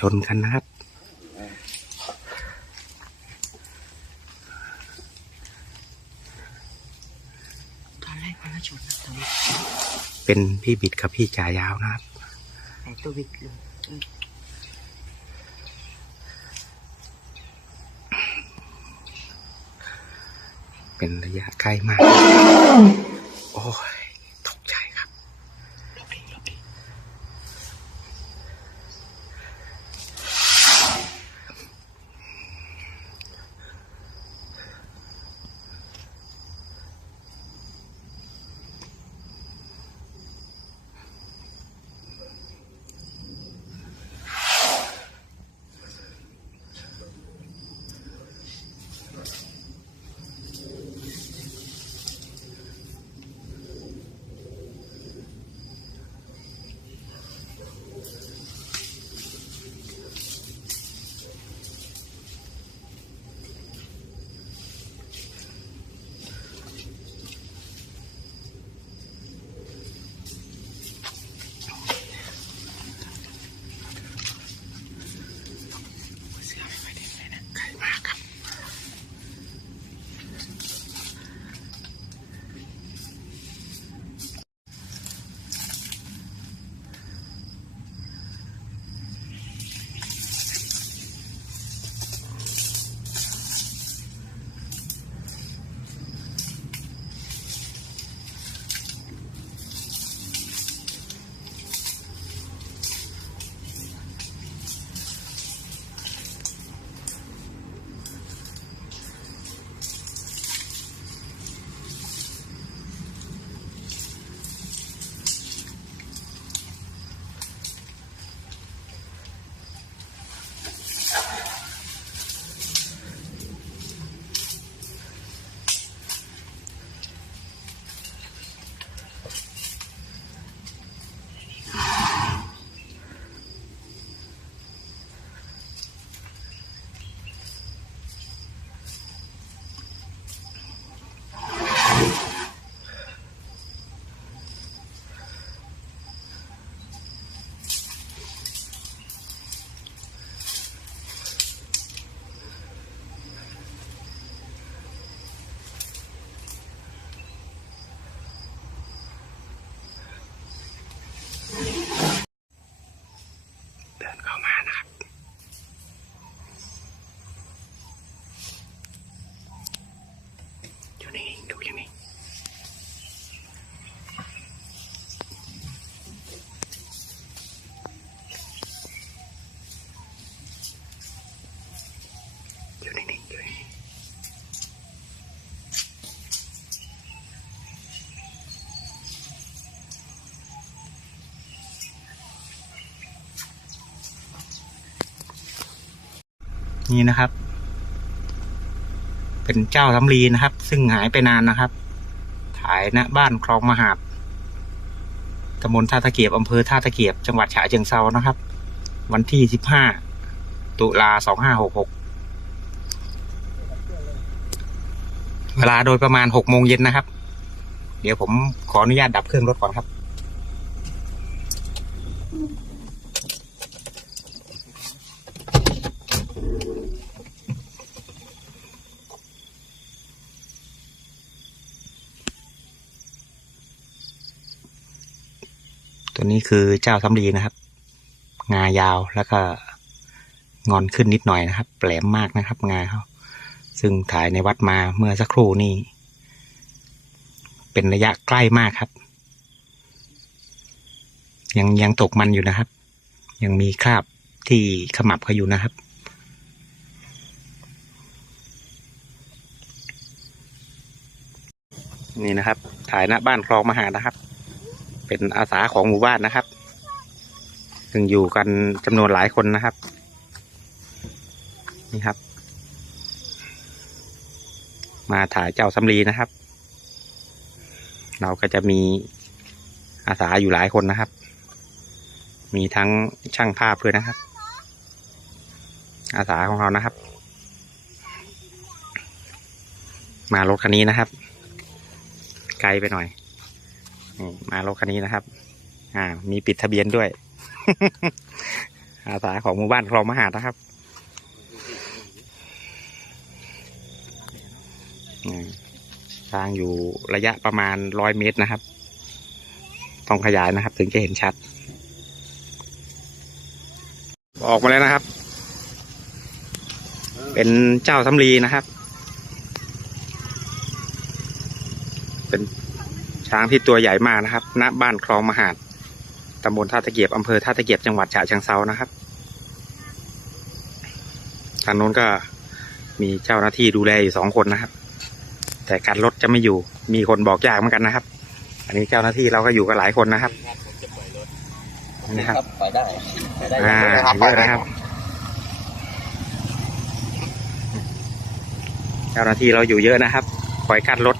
ชนกันนะครับ ตอนแรกมันก็ชนนะตัววิกเป็นพี่บิดกับพี่จ่ายาวนะครับไอ้ตัววิกเลยเป็นระยะใกล้มาก โอ้ย นี่นะครับ เป็นเจ้าสำลีนะครับ ซึ่งหายไปนานนะครับถ่ายณบ้านคลองมหาดตำบลท่าตะเกียบอำเภอท่าตะเกียบ จังหวัดฉะเชิงเซานะครับ วันที่สิบห้าตุลาสองห้าหกหกเวลาโดยประมาณหกโมงเย็นนะครับ เดี๋ยวผมขออนุญาตดับเครื่องรถก่อนครับ ตัวนี้คือเจ้าสำลีนะครับ งายาวแล้วก็งอนขึ้นนิดหน่อยนะครับแปลมมากนะครับงาเขาซึ่งถ่ายในวัดมาเมื่อสักครู่นี่ เป็นระยะใกล้มากครับ ยังยังตกมันอยู่นะครับ ยังมีคราบที่ขมับเขาอยู่นะครับนี่นะครับ ถ่ายหน้าบ้านคลองมหานะครับ เป็นอาสาของหมู่บ้านนะครับ ซึ่งอยู่กันจำนวนหลายคนนะครับ นี่ครับ มาถ่ายเจ้าสำลีนะครับ เราก็จะมีอาสาอยู่หลายคนนะครับ มีทั้งช่างภาพด้วยนะครับ อาสาของเรานะครับ มารถคันนี้นะครับ ไกลไปหน่อย นี่มารถคันนี้นะครับ อ่า มีปิดทะเบียนด้วย อาสาของหมู่บ้านคลองมหาดนะครับอืมทางอยู่ระยะประมาณร้อยเมตรนะครับ ต้องขยายนะครับ ถึงจะเห็นชัด ออกมาแล้วนะครับ เป็นเจ้าสำลีนะครับ เป็น ช้างที่ตัวใหญ่มากนะครับ ณ บ้านคลองมหาดตำบลท่าตะเกียบอำเภอท่าตะเกียบจังหวัดฉะเชิงเซานะครับทางโน้นก็มีเจ้าหน้าที่ดูแลอยู่สองคนนะครับ แต่การรถจะไม่อยู่ มีคนบอกยากเหมือนกันนะครับ อันนี้เจ้าหน้าที่เราก็อยู่กันหลายคนนะครับนี่นะครับไปได้ปล่อยได้อ่าเยอะนะครับ เจ้าหน้าที่เราอยู่เยอะนะครับคอยกั้นรถ